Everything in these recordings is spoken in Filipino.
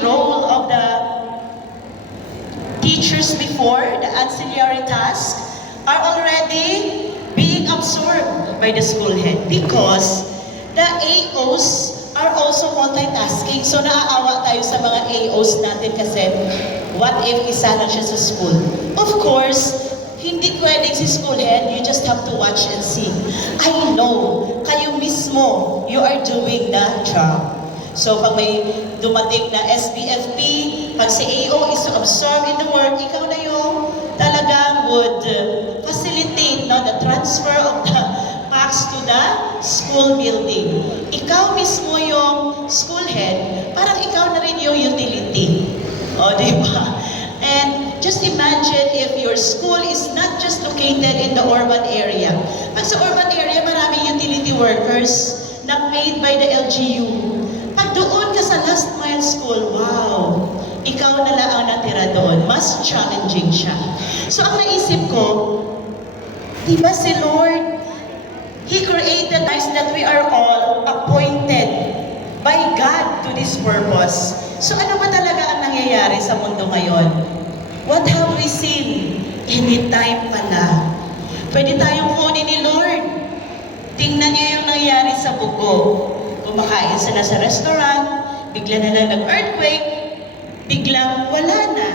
teaching role of the teachers before, the auxiliary tasks, are already being absorbed by the school head because the AOs are also multitasking. So naaawa tayo sa mga AOs natin kasi what if isa lang siya sa school? Of course, hindi pwedeng si school head, you just have to watch and see. I know, kayo mismo, you are doing the job. So pag may dumating na SBFP, pag si AO is to absorb in the work, ikaw na yung talagang would facilitate the transfer of the packs to the school building. Ikaw mismo yung school head, parang ikaw na rin yung utility. O, di ba? And just imagine if your school is not just located in the urban area. Pag sa urban area, maraming utility workers na paid by the LGU. Pag doon ka sa last mile school, wow, ikaw na lang ang natira doon. Mas challenging siya. So ang naisip ko, di ba si Lord, He created us that we are all appointed by God to this purpose. So ano ba talaga ang nangyayari sa mundo ngayon? What have we seen? Anytime pala. Pwede tayong kunin ni Lord. Tingnan niyo yung nangyayari sa bugo. Kumakain sila sa restaurant, bigla na lang nag-earthquake, biglang wala na.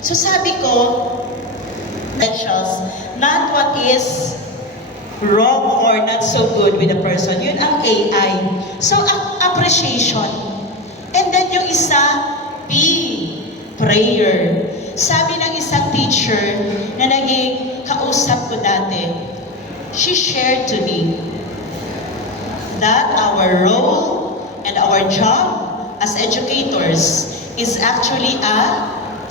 So sabi ko, essentials, not what is wrong or not so good with a person. Yun ang AI. So, appreciation. And then yung isa, P, prayer. Sabi ng isang teacher na naging kausap ko dati, she shared to me that our role and our job as educators is actually a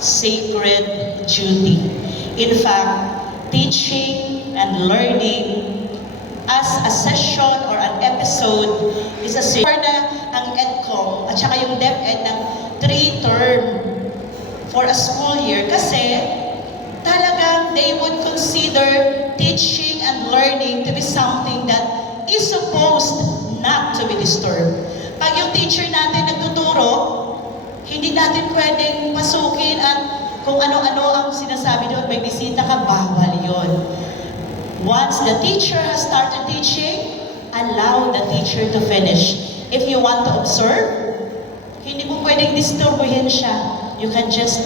sacred duty. In fact, teaching and learning as a session or an episode is a sacred na ang EDCOM at saka yung DepEd ng 3-term for a school year kasi talagang they would consider teaching and learning to be something that is supposed not to be disturbed. Pag yung teacher natin nagtuturo, hindi natin pwedeng pasukin at kung ano-ano ang sinasabi doon, may bisita ka, bawal yun. Once the teacher has started teaching, allow the teacher to finish. If you want to observe, hindi mo pwedeng disturbuhin siya. You can just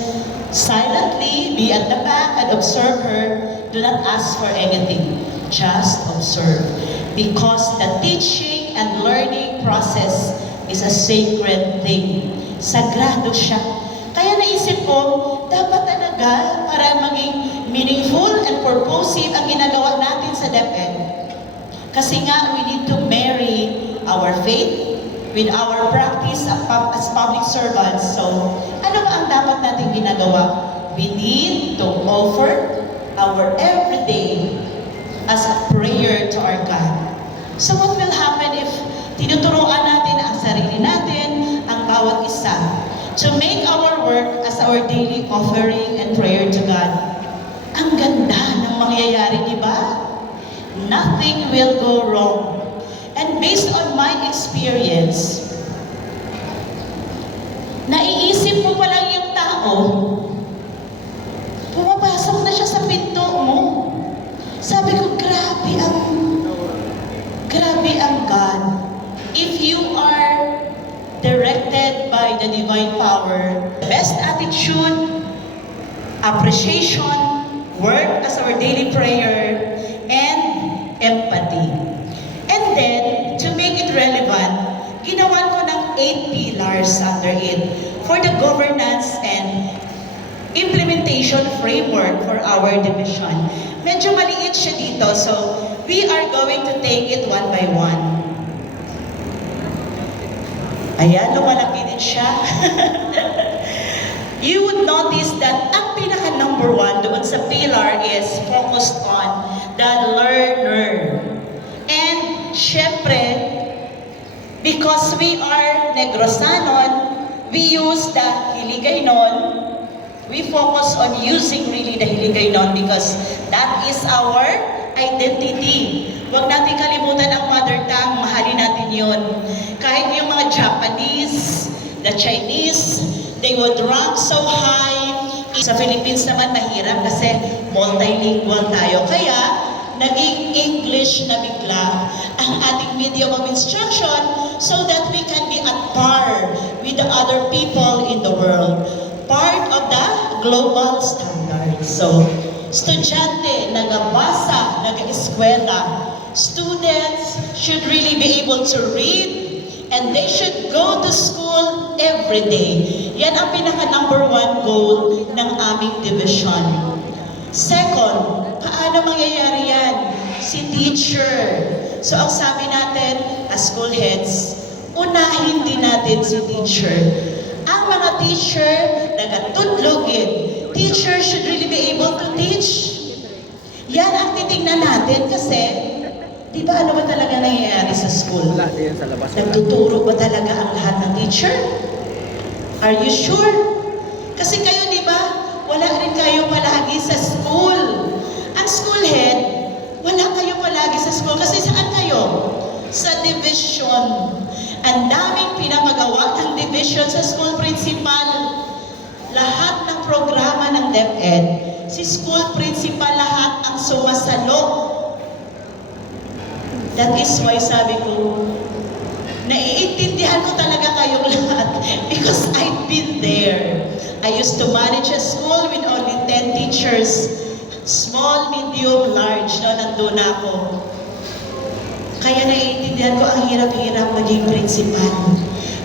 silently be at the back and observe her. Do not ask for anything. Just observe. Because the teaching and learning process is a sacred thing. Sagrado siya. Kaya naisip ko, dapat talaga para maging meaningful and purposive ang ginagawa natin sa DepEd. Kasi nga, we need to marry our faith with our practice as public servants. So, ano ba ang dapat natin ginagawa? We need to offer our everyday as a prayer to our God. So, what will happen if tinuturuan natin ang sarili natin, ang bawat isa, to make our work as our daily offering and prayer to God? Ang ganda ng mangyayari, di ba? Nothing will go wrong. And based on my experience, naiisip mo pa lang yung tao, pumapasok na siya sa pinto mo. Sabi ko, grabe ang God. If you are directed by the divine power, best attitude, appreciation, work as our daily prayer, and empathy. And then, to make it relevant, ginawan ko ng 8 pillars under it for the governance and implementation framework for our division. Medyo maliit siya dito, so we are going to take it one by one. Ayan, lumalaki din siya. You would notice that ang pinaka number 1 doon sa pillar is focused on the learner. And syempre, because we are Negrosanon, we use the Hiligaynon. We focus on using really the Hiligaynon because that is our identity. Huwag natin kalimutan ang mother tongue, mahalin natin yun. Kahit yung mga Japanese, the Chinese, they would rank so high. Sa Philippines naman mahirap kasi multilingual tayo. Kaya, naging English na bigla ang ating medium of instruction so that we can be at par with the other people in the world. Part of the global standard. So, estudyante, nagabasa, nag-eskwela. Students should really be able to read and they should go to school every day. Yan ang pinaka-number 1 goal ng aming division. Second, paano mangyayari yan? Si teacher. So ang sabi natin, as school heads, unahin din natin si teacher. Ang mga teacher, nagatudlogin. Teacher should really be able to teach. Yan ang titignan natin kasi di ba ano ba talaga nangyayari sa school? Wala din sa labas. Nagtuturo ba talaga ang lahat ng teacher? Are you sure? Kasi kayo di ba, wala rin kayo palagi sa school. Ang school head, wala kayo palagi sa school. Kasi saan kayo? Sa division. Ang daming pinapagawa ng division sa school principal. Lahat ng programa ng DepEd, si school principal lahat ang sumasalo. That is why sabi ko, naiintindihan ko talaga kayong lahat because I've been there. I used to manage a school with only 10 teachers. Small, medium, large, no, nandun ako. Kaya naiintindihan ko ang hirap-hirap maging principal.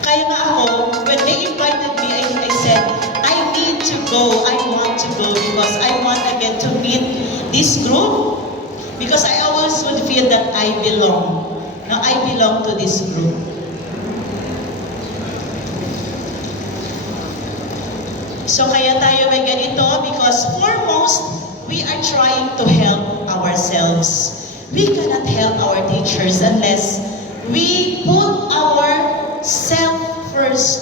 Kaya nga ako, when they invited me, I said, I need to go, I want to go because I want again to meet this group. Because I always would feel that I belong. Now, I belong to this group. So, kaya tayo may ganito because foremost, we are trying to help ourselves. We cannot help our teachers unless we put ourselves first.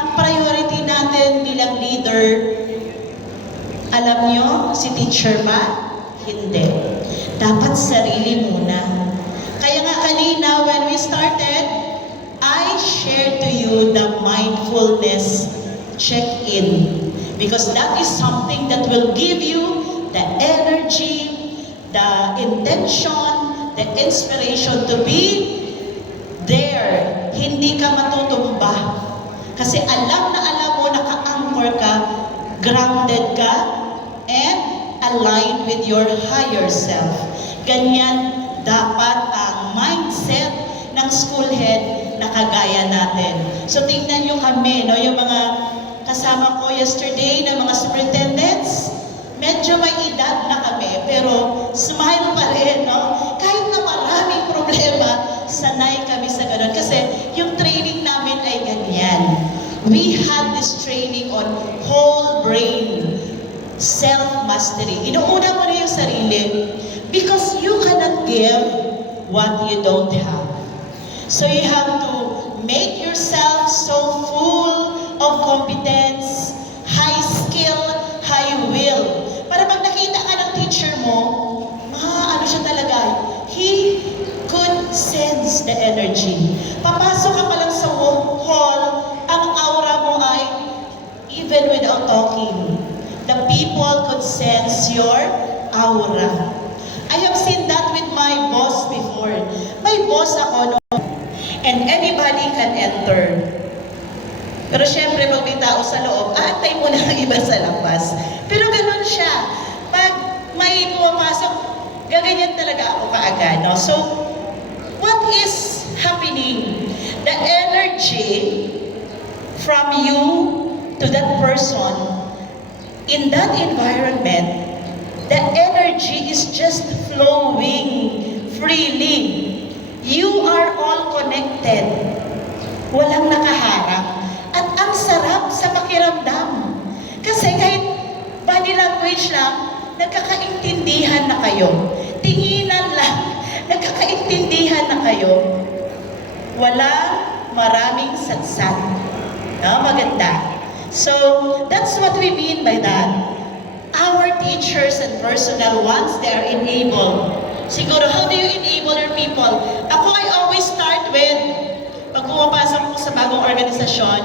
Ang priority natin bilang leader, alam nyo, si teacher ba? Hindi. Dapat sarili muna. Kaya nga kanina, when we started, I shared to you the mindfulness check-in. Because that is something that will give you the energy, the intention, the inspiration to be there. Hindi ka matutumba. Kasi alam mo, naka-anchor ka, grounded ka, and aligned with your higher self. Ganyan dapat ang mindset ng school head na kagaya natin. So tingnan nyo kami, no, yung mga kasama ko yesterday na mga superintendents, medyo may edad na kami, pero smile pa rin, no? Kahit na maraming problema, sanay kami sa ganun. Kasi yung training namin ay ganyan. We had this training on whole brain self-mastery. Inuuna mo na yung sarili because you cannot give what you don't have. So you have to make yourself so full of competence, high skill, high will. Para pag nakita ka ng teacher mo, ano siya talaga, he could sense the energy. Papasok ka pa lang sa hall, ang aura mo ay even without talking. The people could sense your aura. I have seen that with my boss before. May boss ako noon, and anybody can enter. Pero syempre, pag may tao sa loob, aantay mo na ang iba sa labas. Pero ganun siya. Pag may pumapasok, gaganyan talaga ako kaagad. No? So, what is happening? The energy from you to that person, in that environment, the energy is just flowing freely. You are all connected. Walang nakaharap. At ang sarap sa pakiramdam. Kasi kahit body language lang, nagkakaintindihan na kayo. Tinginan lang, nagkakaintindihan na kayo. Walang maraming satsat. No, maganda. So, that's what we mean by that. Our teachers and personnel, once they are enabled, siguro, how do you enable your people? Ako, I always start with, pag pumapasok ko sa bagong organisasyon,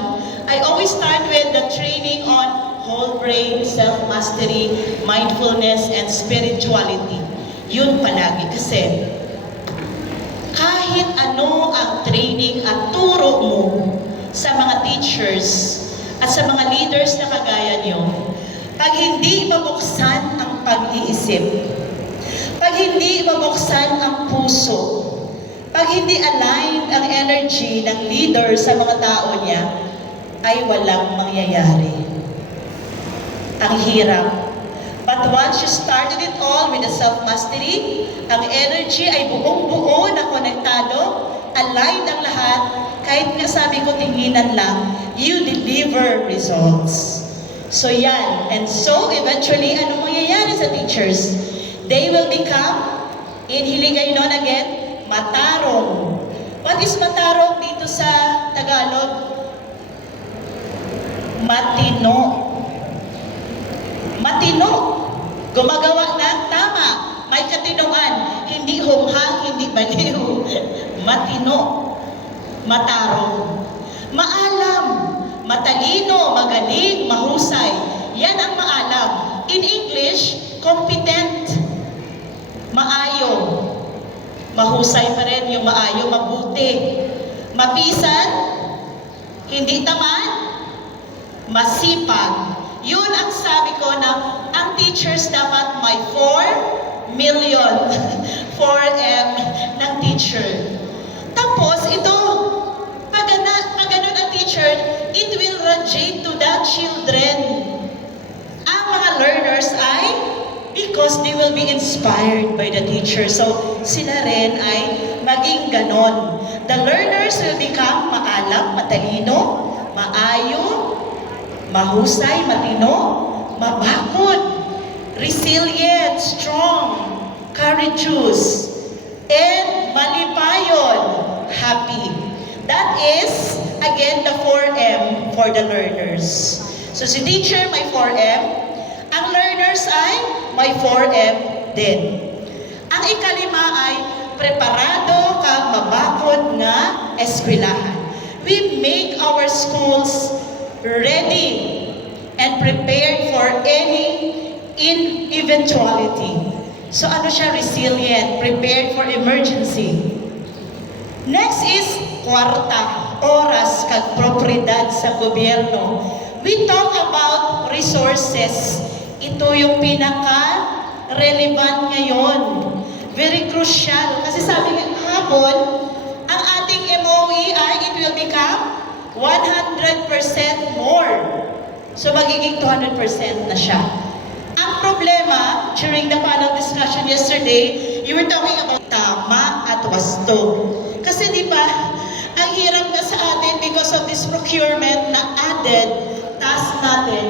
I always start with the training on whole brain, self-mastery, mindfulness, and spirituality. Yun palagi kasi kahit ano ang training at turo mo sa mga teachers at sa mga leaders na kagaya nyo, pag hindi mabuksan ang pag-iisip, pag hindi mabuksan ang puso, pag hindi aligned ang energy ng leader sa mga tao niya, ay walang mangyayari. Ang hirap. But once you started it all with the self-mastery, ang energy ay buong-buo na konektado, aligned ang lahat, kahit nga sabi ko tinginan lang, you deliver results. So yan. And so eventually, ano mangyayari sa teachers? They will become, in Hiligaynon again, matarong. What is matarong dito sa Tagalog? Matino. Matino. Gumagawa ng tama. May katinoan. Hindi humhang, hindi baliw. Matino. Matarong. Maalam. Matalino, magaling, mahusay. Yan ang maalam. In English, competent. Maayo. Mahusay pa rin yung maayo, mabuti. Mapisan. Hindi tamad. Masipag. Yun ang sabi ko na ang teachers dapat may 4 million 4M ng teacher. Tapos ito, pag ganun ang teacher, it will radiate to the children. Ang mga learners ay because they will be inspired by the teacher. So sila rin ay maging ganon. The learners will become maalam, matalino, maayo, mahusay, matino, mabakod, resilient, strong, courageous, and malipayon, happy. That is, again, the 4M for the learners. So si teacher may 4M, ang learners ay may 4M din. Ang ikalima ay preparado kang mabakod na eskwelahan. We make our schools ready and prepared for any eventuality. So ano siya? Resilient, prepared for emergency. Next is kwarta, oras, kag propriedad sa gobyerno. We talk about resources. Ito yung pinaka-relevant ngayon. Very crucial. Kasi sabi nga hapon, ang ating MOE ay it will become 100% more. So magiging 200% na siya. Ang problema, during the panel discussion yesterday, you were talking about tama at wasto. Kasi di ba, ang hirap na sa atin because of this procurement na added task natin